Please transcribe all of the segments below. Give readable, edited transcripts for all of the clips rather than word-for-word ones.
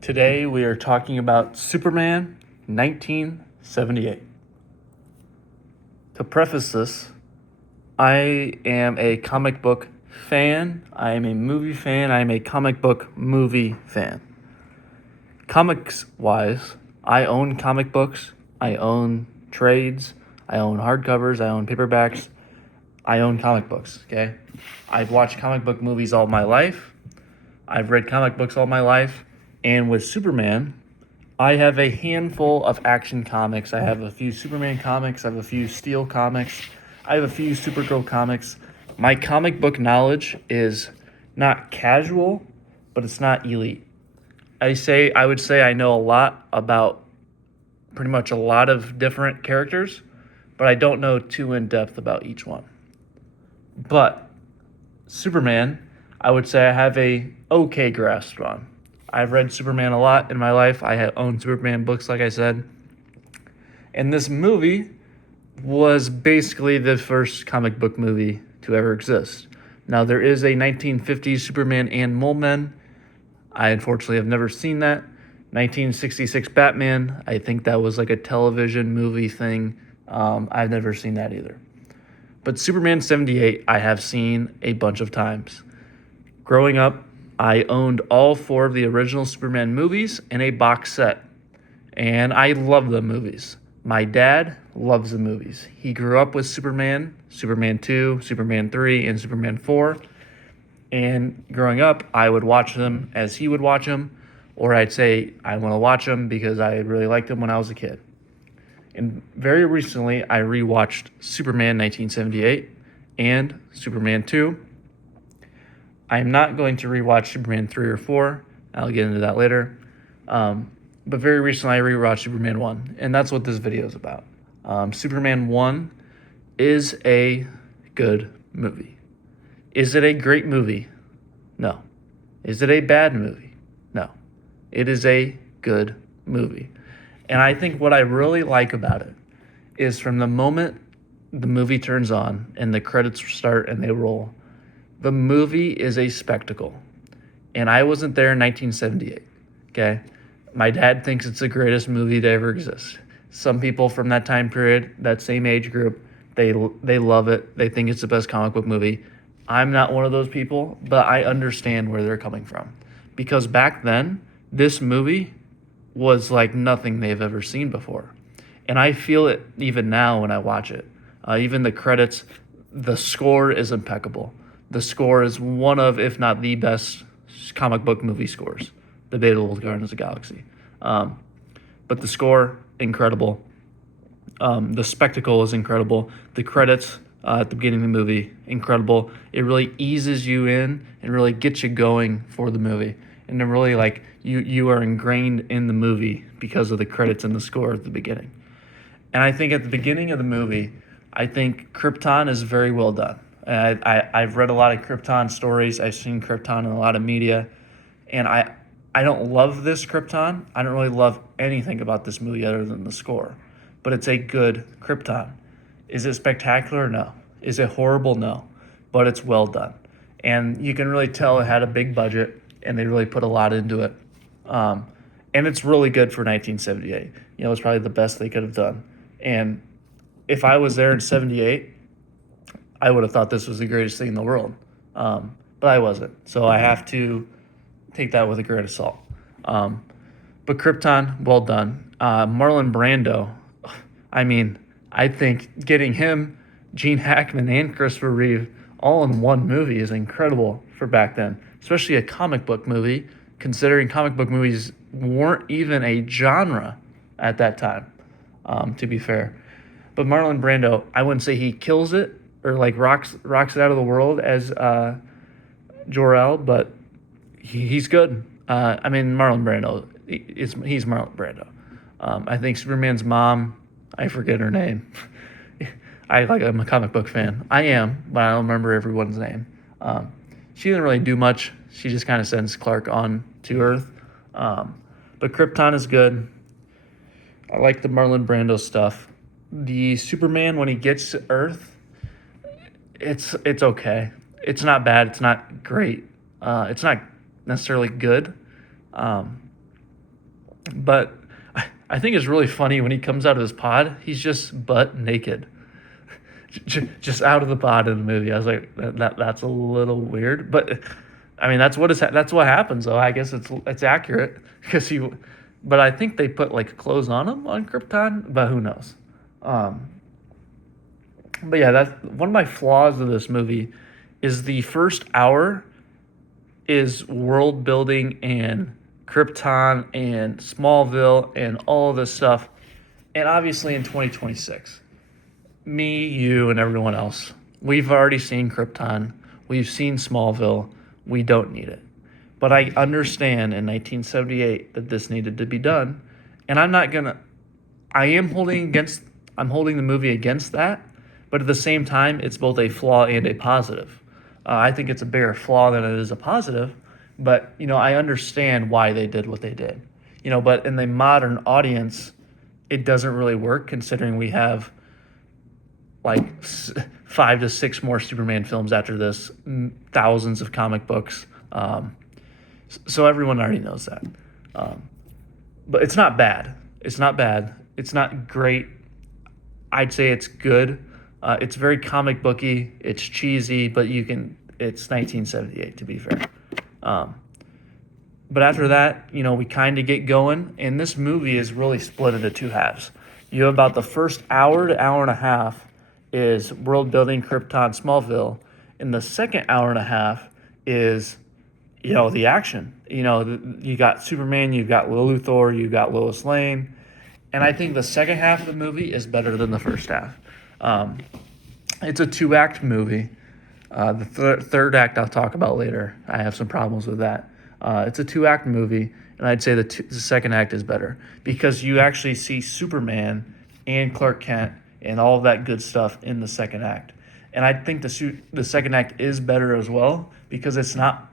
Today we are talking about Superman 1978. To preface this, I am a comic book fan, I am a movie fan, I am a comic book movie fan. Comics wise, I own comic books, I own trades, I own hardcovers, I own paperbacks, I own comic books, okay? I've watched comic book movies all my life, I've read comic books all my life, and with Superman, I have a handful of action comics. I have a few Superman comics, I have a few Steel comics, I have a few Supergirl comics. My comic book knowledge is not casual, but it's not elite. I would say I know a lot about pretty much a lot of different characters, but I don't know too in depth about each one. But Superman, I would say I have a okay grasp on. I've read Superman a lot in my life. I have owned Superman books, like I said. And this movie was basically the first comic book movie to ever exist. Now, there is a 1950s Superman and Mole Men. I unfortunately have never seen that. 1966 Batman, I think that was like a television movie thing. I've never seen that either. But Superman 78, I have seen a bunch of times. Growing up, I owned all four of the original Superman movies in a box set, and I love the movies. My dad loves the movies. He grew up with Superman, Superman 2, Superman 3, and Superman 4, and growing up, I would watch them as he would watch them, or I'd say I want to watch them because I really liked them when I was a kid. And very recently, I rewatched Superman 1978 and Superman 2. I am not going to rewatch Superman 3 or 4. I'll get into that later. But very recently, I rewatched Superman 1, and that's what this video is about. Superman 1 is a good movie. Is it a great movie? No. Is it a bad movie? No. It is a good movie. And I think what I really like about it is from the moment the movie turns on and the credits start and they roll, the movie is a spectacle. And I wasn't there in 1978, okay? My dad thinks it's the greatest movie to ever exist. Some people from that time period, that same age group, they love it. They think it's the best comic book movie. I'm not one of those people, but I understand where they're coming from. Because back then, this movie was like nothing they've ever seen before. And I feel it even now when I watch it. Even the credits, the score is impeccable. The score is one of, if not the best comic book movie scores, debatable with Guardians of the Galaxy. But the score, incredible. The spectacle is incredible. The credits at the beginning of the movie, incredible. It really eases you in and really gets you going for the movie. And then really like you are ingrained in the movie because of the credits and the score at the beginning. And I think at the beginning of the movie, I think Krypton is very well done. I've read a lot of Krypton stories. I've seen Krypton in a lot of media. And I don't love this Krypton. I don't really love anything about this movie other than the score. But it's a good Krypton. Is it spectacular? No. Is it horrible? No. But it's well done. And you can really tell it had a big budget, and they really put a lot into it. And it's really good for 1978. You know, it's probably the best they could have done. And if I was there in 78, I would have thought this was the greatest thing in the world. But I wasn't. So I have to take that with a grain of salt. But Krypton, well done. Marlon Brando, I mean, I think getting him, Gene Hackman, and Christopher Reeve all in one movie is incredible for back then, especially a comic book movie, considering comic book movies weren't even a genre at that time, to be fair. But Marlon Brando, I wouldn't say he kills it or like rocks it out of the world as Jor-El, but he's good. I mean, Marlon Brando, he's Marlon Brando. I think Superman's mom, I forget her name. I'm a comic book fan. I am, but I don't remember everyone's name. She didn't really do much. She just kind of sends Clark on to Earth. But Krypton is good. I like the Marlon Brando stuff. The Superman, when he gets to Earth, it's okay. It's not bad. It's not great. It's not necessarily good. But I think it's really funny when he comes out of his pod, he's just butt naked. Just out of the pod in the movie. I was like, that's a little weird, but I mean that's what happens though. I guess it's accurate because but I think they put like clothes on him on Krypton, but who knows? Um, but yeah, that's one of my flaws of this movie is the first hour is world building and Krypton and Smallville and all this stuff, and obviously in 2026. Me, you, and everyone else. We've already seen Krypton. We've seen Smallville. We don't need it. But I understand in 1978 that this needed to be done, and I'm not gonna. I am holding against. I'm holding the movie against that, but at the same time, it's both a flaw and a positive. I think it's a bigger flaw than it is a positive, but I understand why they did what they did. But in the modern audience, it doesn't really work considering we have like 5 to 6 more Superman films after this, thousands of comic books. So everyone already knows that. Um, but it's not bad. It's not bad. It's not great. I'd say it's good. It's very comic booky. It's cheesy, but it's 1978 to be fair. Um, but after that, we kind of get going, and this movie is really split into two halves. You have about the first hour to hour and a half is world building, Krypton, Smallville, and the second hour and a half is the action. You got Superman, you've got Luthor, you've got Lois Lane, and I think the second half of the movie is better than the first half. It's a 2-act movie. The third act I'll talk about later. I have some problems with that. It's a 2-act movie, and I'd say the second act is better because you actually see Superman and Clark Kent and all of that good stuff in the second act. And I think the second act is better as well because it's not,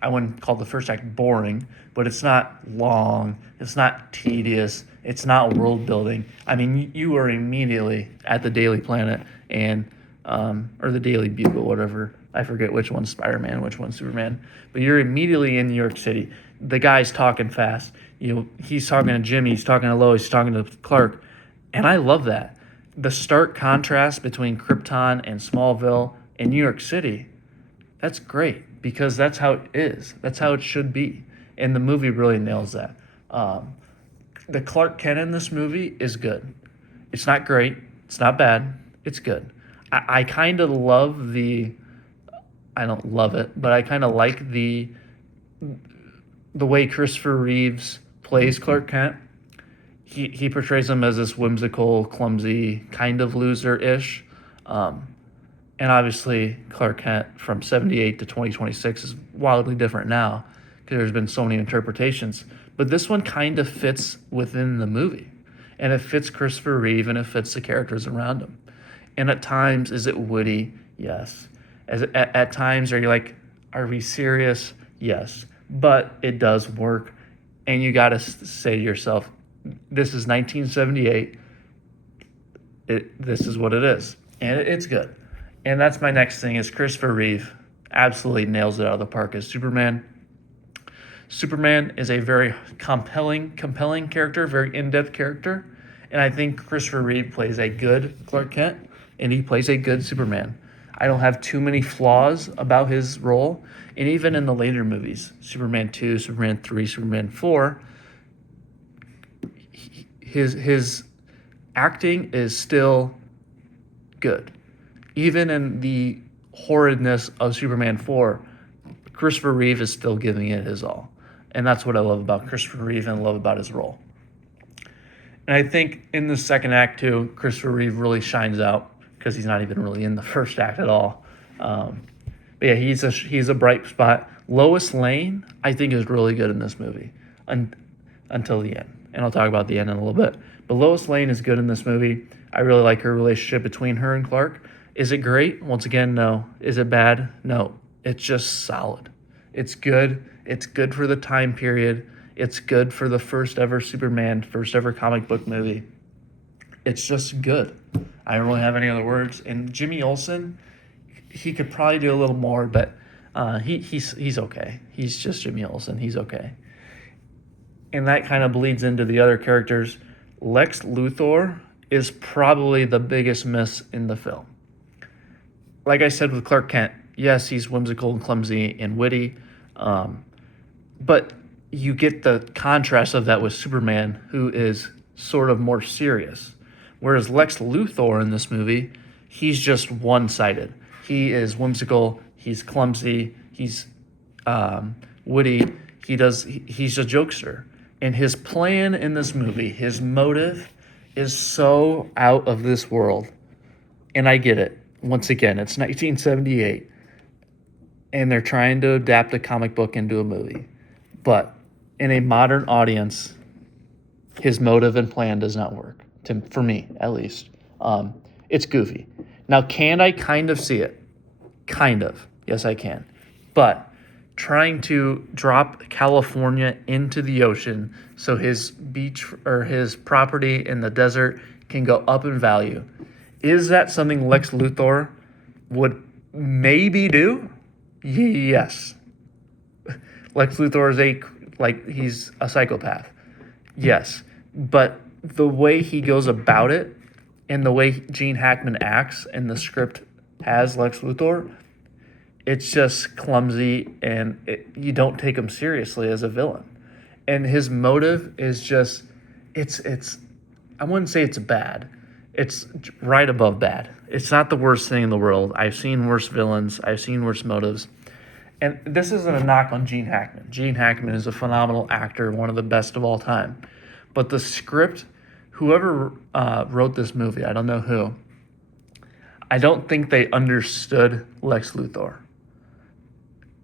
I wouldn't call the first act boring, but it's not long, it's not tedious, it's not world building. I mean, you are immediately at the Daily Planet and or the Daily Bugle, whatever. I forget which one's Spider-Man, which one's Superman. But you're immediately in New York City. The guy's talking fast. He's talking to Jimmy, he's talking to Lois, he's talking to Clark. And I love that. The stark contrast between Krypton and Smallville and New York City, that's great because that's how it is. That's how it should be. And the movie really nails that. The Clark Kent in this movie is good. It's not great. It's not bad. It's good. I kind of love I don't love it, but I kind of like the way Christopher Reeves plays Clark Kent. He portrays him as this whimsical, clumsy, kind of loser-ish. And obviously, Clark Kent from 78 to 2026 is wildly different now because there's been so many interpretations. But this one kind of fits within the movie. And it fits Christopher Reeve and it fits the characters around him. And at times, is it witty? Yes. At times, are you like, are we serious? Yes. But it does work. And you got to say to yourself, this is 1978. This is what it is. And it's good. And that's my next thing is Christopher Reeve absolutely nails it out of the park as Superman. Superman is a very compelling character, very in-depth character. And I think Christopher Reeve plays a good Clark Kent, and he plays a good Superman. I don't have too many flaws about his role. And even in the later movies, Superman 2, Superman 3, Superman 4, his acting is still good. Even in the horridness of Superman 4, Christopher Reeve is still giving it his all. And that's what I love about Christopher Reeve and I love about his role. And I think in the second act, too, Christopher Reeve really shines out because he's not even really in the first act at all. But yeah, he's a bright spot. Lois Lane, I think, is really good in this movie until the end. And I'll talk about the end in a little bit. But Lois Lane is good in this movie. I really like her relationship between her and Clark. Is it great? Once again, no. Is it bad? No. It's just solid. It's good. It's good for the time period. It's good for the first ever Superman, first ever comic book movie. It's just good. I don't really have any other words. And Jimmy Olsen, he could probably do a little more, but he's okay. He's just Jimmy Olsen. He's okay. and that kind of bleeds into the other characters. Lex Luthor is probably the biggest miss in the film. Like I said with Clark Kent, yes, he's whimsical and clumsy and witty, but you get the contrast of that with Superman, who is sort of more serious. Whereas Lex Luthor in this movie, he's just one-sided. He is whimsical, he's clumsy, he's witty, he's a jokester. And his plan in this movie, his motive, is so out of this world. And I get it. Once again, it's 1978, and they're trying to adapt a comic book into a movie. But in a modern audience, his motive and plan does not work, for me at least. It's goofy. Now, can I kind of see it? Kind of. Yes, I can. But trying to drop California into the ocean so his beach or his property in the desert can go up in value. Is that something Lex Luthor would maybe do? Yes. Lex Luthor is he's a psychopath. Yes. But the way he goes about it and the way Gene Hackman acts and the script has Lex Luthor, it's just clumsy, and you don't take him seriously as a villain. And his motive is just, it's I wouldn't say it's bad. It's right above bad. It's not the worst thing in the world. I've seen worse villains. I've seen worse motives. And this isn't a knock on Gene Hackman. Gene Hackman is a phenomenal actor, one of the best of all time. But the script, whoever wrote this movie, I don't know who, I don't think they understood Lex Luthor.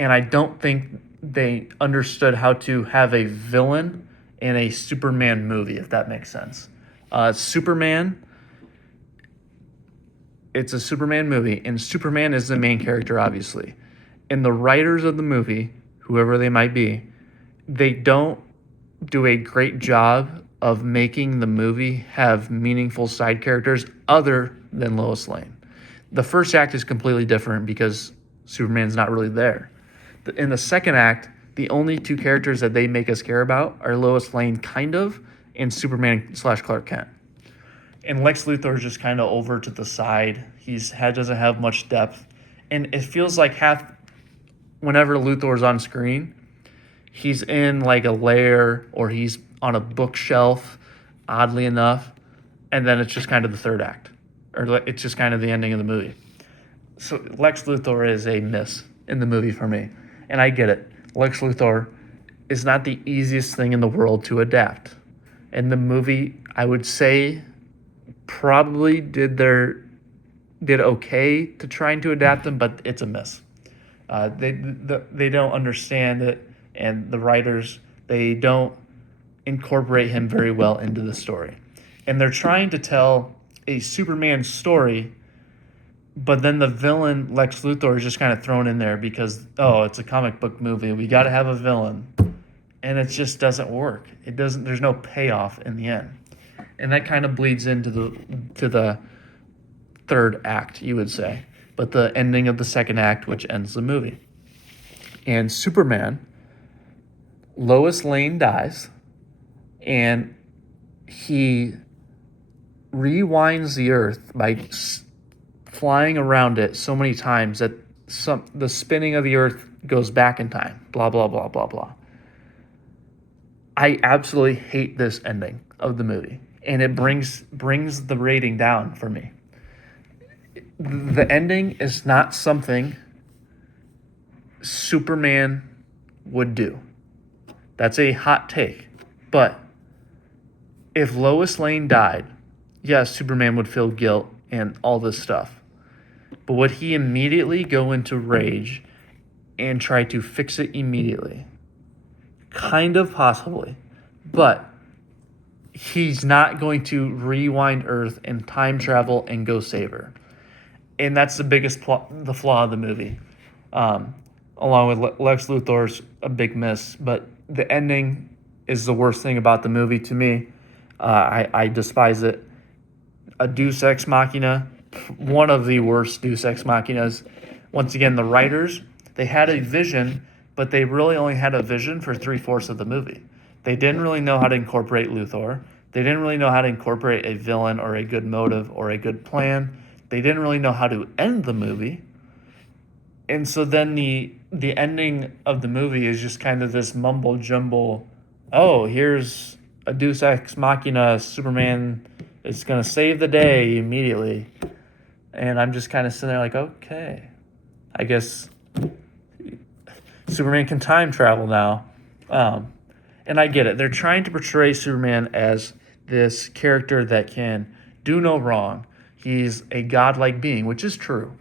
And I don't think they understood how to have a villain in a Superman movie, if that makes sense. Superman, it's a Superman movie, and Superman is the main character, obviously. And the writers of the movie, whoever they might be, they don't do a great job of making the movie have meaningful side characters other than Lois Lane. The first act is completely different because Superman's not really there. In the second act, the only two characters that they make us care about are Lois Lane, kind of, and Superman / Clark Kent. And Lex Luthor is just kind of over to the side. Doesn't have much depth. And it feels like whenever Luthor's on screen, he's in like a lair or he's on a bookshelf, oddly enough. And then it's just kind of the third act. Or it's just kind of the ending of the movie. So Lex Luthor is a miss in the movie for me. And I get it. Lex Luthor is not the easiest thing in the world to adapt. And the movie, I would say, probably did okay to trying to adapt them, but it's a miss. They don't understand it, and the writers, they don't incorporate him very well into the story. And they're trying to tell a Superman story, but then the villain, Lex Luthor, is just kind of thrown in there because, it's a comic book movie. We got to have a villain. And it just doesn't work. There's no payoff in the end. And that kind of bleeds into the third act, you would say. But the ending of the second act, which ends the movie. And Superman, Lois Lane dies, and he rewinds the earth by flying around it so many times that the spinning of the earth goes back in time. Blah, blah, blah, blah, blah. I absolutely hate this ending of the movie, and it brings the rating down for me. The ending is not something Superman would do. That's a hot take. But if Lois Lane died, yes, Superman would feel guilt and all this stuff. But would he immediately go into rage and try to fix it immediately? Kind of, possibly. But he's not going to rewind Earth and time travel and go save her. And that's the biggest the flaw of the movie. Along with Lex Luthor's a big miss. But the ending is the worst thing about the movie to me. I despise it. A Deus Ex Machina, one of the worst Deus Ex Machinas. Once again, the writers, they had a vision, but they really only had a vision for 3/4 of the movie. They didn't really know how to incorporate Luthor. They didn't really know how to incorporate a villain or a good motive or a good plan. They didn't really know how to end the movie. And so then the ending of the movie is just kind of this mumble jumble. Oh, here's a Deus Ex Machina. Superman is gonna save the day immediately, and I'm just kind of sitting there like, okay, I guess Superman can time travel now. And I get it. They're trying to portray Superman as this character that can do no wrong. He's a godlike being, which is true.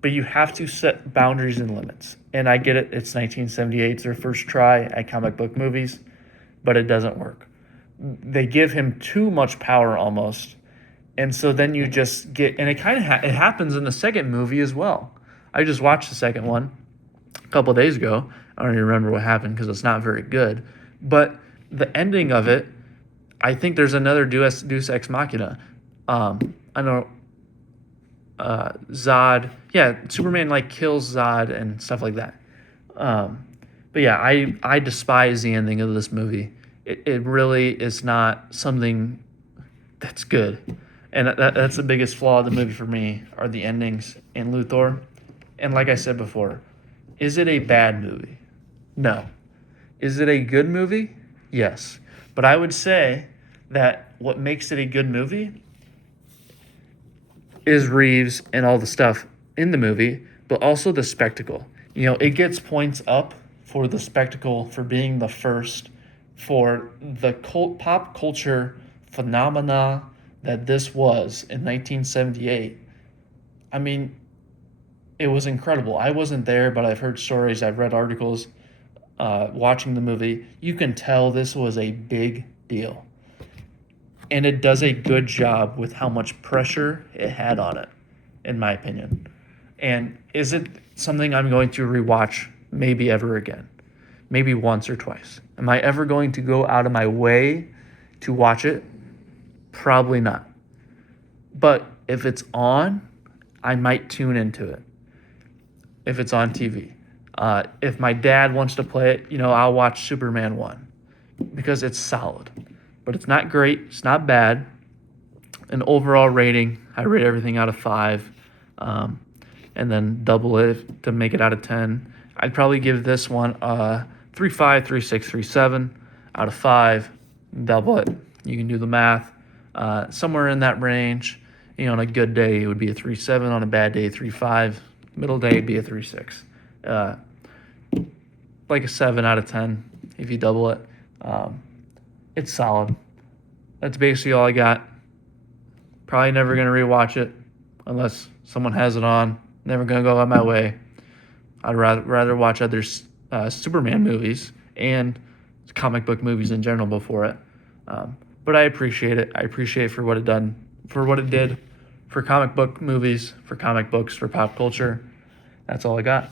But you have to set boundaries and limits. And I get it. It's 1978. It's their first try at comic book movies, but it doesn't work. They give him too much power almost. And so then you just get, and it kind of it happens in the second movie as well. I just watched the second one a couple of days ago. I don't even remember what happened because it's not very good. But the ending of it, I think there's another Deus Ex Machina. I know Zod. Yeah, Superman like kills Zod and stuff like that. But yeah, I despise the ending of this movie. It really is not something that's good. And that's the biggest flaw of the movie for me are the endings in Luthor. And like I said before, is it a bad movie? No. Is it a good movie? Yes. But I would say that what makes it a good movie is Reeves and all the stuff in the movie, but also the spectacle. You know, it gets points up for the spectacle, for being the first, for the pop culture phenomena that this was in 1978. I mean, it was incredible. I wasn't there, but I've heard stories, I've read articles, watching the movie. You can tell this was a big deal. And it does a good job with how much pressure it had on it, in my opinion. And is it something I'm going to rewatch maybe ever again? Maybe once or twice. Am I ever going to go out of my way to watch it? Probably not. But if it's on, I might tune into it. If it's on TV. If my dad wants to play it, I'll watch Superman 1 because it's solid. But it's not great. It's not bad. An overall rating, I rate everything out of 5, and then double it to make it out of 10. I'd probably give this one a 3.5, 3.6, 3.7 out of 5. Double it. You can do the math. Somewhere in that range. On a good day, it would be a 3.7. On a bad day, 3.5. Middle day, it'd be a 3.6. Like a 7 out of 10 if you double it. It's solid. That's basically all I got. Probably never going to rewatch it unless someone has it on. Never going to go out my way. I'd rather watch other Superman movies and comic book movies in general before it. But I appreciate it. I appreciate it for what it did for comic book movies, for comic books, for pop culture. That's all I got.